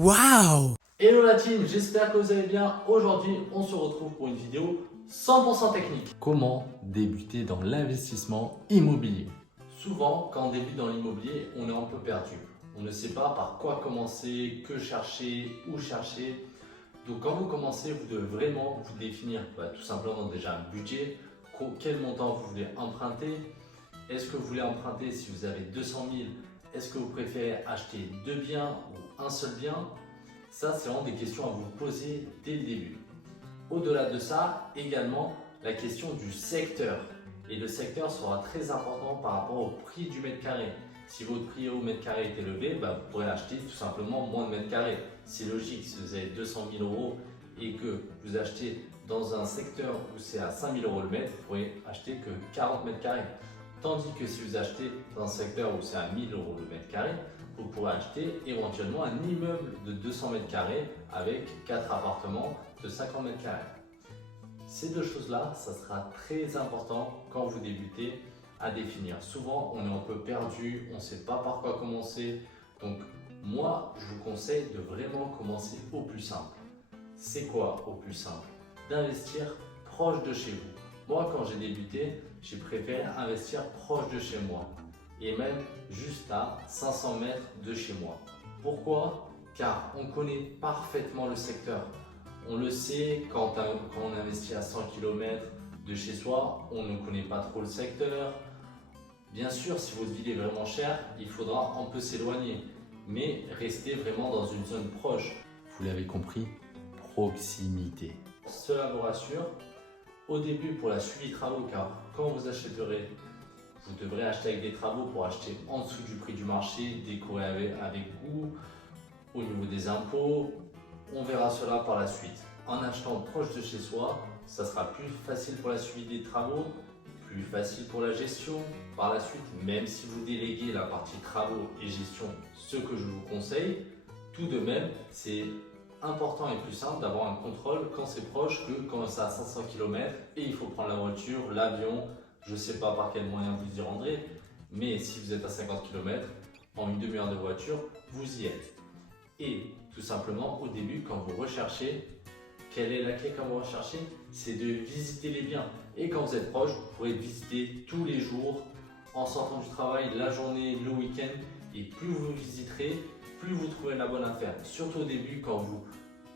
Waouh! Hello la team, j'espère que vous allez bien. Aujourd'hui, on se retrouve pour une vidéo 100% technique. Comment débuter dans l'investissement immobilier? Souvent, quand on débute dans l'immobilier, on est un peu perdu. On ne sait pas par quoi commencer, que chercher, où chercher. Donc quand vous commencez, vous devez vraiment vous définir tout simplement déjà un budget, quel montant vous voulez emprunter. Est-ce que vous voulez emprunter si vous avez 200 000? Est-ce que vous préférez acheter deux biens ou un seul bien? Ça, c'est vraiment des questions à vous poser dès le début. Au-delà de ça, également, la question du secteur. Et le secteur sera très important par rapport au prix du mètre carré. Si votre prix au mètre carré est élevé, vous pourrez acheter tout simplement moins de mètres carrés. C'est logique, si vous avez 200 000 euros et que vous achetez dans un secteur où c'est à 5 000 euros le mètre, vous pourrez acheter que 40 mètres carrés. Tandis que si vous achetez dans un secteur où c'est à 1 000 euros le mètre carré, vous pourrez acheter éventuellement un immeuble de 200 mètres carrés avec 4 appartements de 50 mètres carrés. Ces deux choses-là, ça sera très important quand vous débutez à définir. Souvent, on est un peu perdu, on ne sait pas par quoi commencer. Donc, moi, je vous conseille de vraiment commencer au plus simple. C'est quoi au plus simple? D'investir proche de chez vous. Moi, quand j'ai débuté, j'ai préféré investir proche de chez moi et même juste à 500 mètres de chez moi. Pourquoi? Car on connaît parfaitement le secteur. On le sait, quand on investit à 100 km de chez soi, on ne connaît pas trop le secteur. Bien sûr, si votre ville est vraiment chère, il faudra un peu s'éloigner, mais rester vraiment dans une zone proche. Vous l'avez compris, proximité. Cela vous rassure. Au début, pour la suivi travaux, car quand vous achèterez, vous devrez acheter avec des travaux pour acheter en dessous du prix du marché, décorer avec goût, au niveau des impôts. On verra cela par la suite. En achetant proche de chez soi, ça sera plus facile pour la suivi des travaux, plus facile pour la gestion. Par la suite, même si vous déléguez la partie travaux et gestion, ce que je vous conseille, tout de même, c'est important et plus simple d'avoir un contrôle quand c'est proche que quand c'est à 500 km et il faut prendre la voiture, l'avion. Je ne sais pas par quel moyen vous y rendrez, mais si vous êtes à 50 km, en une demi-heure de voiture, vous y êtes. Et tout simplement, au début, quand vous recherchez, quelle est la clé quand vous recherchez? C'est de visiter les biens. Et quand vous êtes proche, vous pourrez visiter tous les jours, en sortant du travail, la journée, le week-end. Et plus vous visiterez, plus vous trouverez la bonne affaire. Surtout au début, quand vous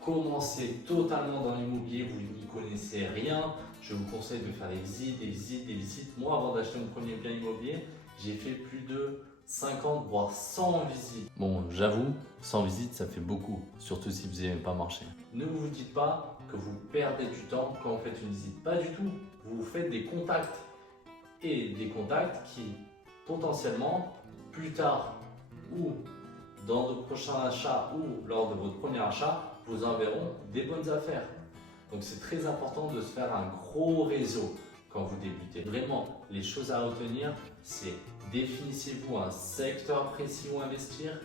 commencez totalement dans l'immobilier, vous n'y connaissez rien, je vous conseille de faire des visites, des visites, des visites. Moi, avant d'acheter mon premier bien immobilier, j'ai fait plus de 50 voire 100 visites. Bon, j'avoue, 100 visites, ça fait beaucoup, surtout si vous n'aimez pas marcher. Ne vous dites pas que vous perdez du temps quand vous faites une visite. Pas du tout. Vous faites des contacts. Et des contacts qui, potentiellement, plus tard ou dans de prochains achats ou lors de votre premier achat, vous enverront des bonnes affaires. Donc c'est très important de se faire un gros réseau quand vous débutez. Vraiment, les choses à retenir, c'est définissez-vous un secteur précis où investir,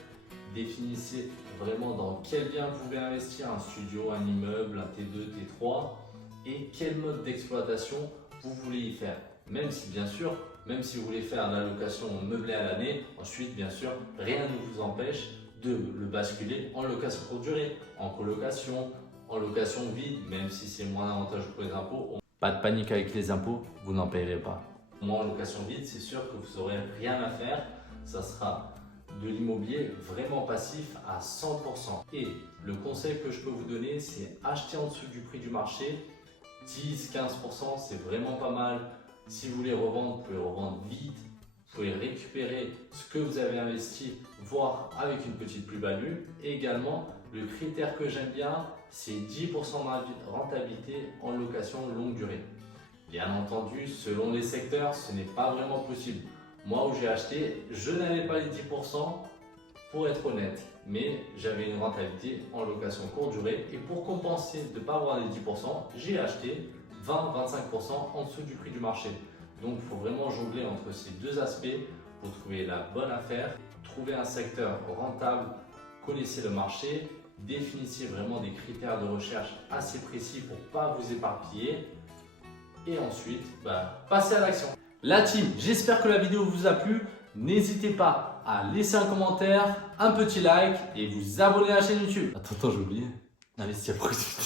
définissez vraiment dans quel bien vous voulez investir, un studio, un immeuble, un T2, T3, et quel mode d'exploitation vous voulez y faire. Même si bien sûr, même si vous voulez faire de la location meublée à l'année, ensuite bien sûr, rien ne vous empêche de le basculer en location courte durée, en colocation, en location vide, même si c'est moins avantageux pour les impôts. Pas de panique avec les impôts, vous n'en payerez pas. Moi, en location vide, c'est sûr que vous n'aurez rien à faire. Ça sera de l'immobilier vraiment passif à 100%. Et le conseil que je peux vous donner, c'est acheter en dessous du prix du marché. 10-15%, c'est vraiment pas mal. Si vous voulez revendre, vous pouvez revendre vite. Vous pouvez récupérer ce que vous avez investi, voire avec une petite plus-value. Et également, le critère que j'aime bien, c'est 10% de rentabilité en location longue durée. Bien entendu, selon les secteurs, ce n'est pas vraiment possible. Moi, où j'ai acheté, je n'avais pas les 10% pour être honnête, mais j'avais une rentabilité en location courte durée. Et pour compenser de ne pas avoir les 10%, j'ai acheté 20-25% en dessous du prix du marché. Donc, il faut vraiment jongler entre ces deux aspects pour trouver la bonne affaire, trouver un secteur rentable, connaissez le marché, définissez vraiment des critères de recherche assez précis pour ne pas vous éparpiller et ensuite, passez à l'action. La team, j'espère que la vidéo vous a plu. N'hésitez pas à laisser un commentaire, un petit like et vous abonner à la chaîne YouTube. Attends, j'ai oublié. Investir productivité.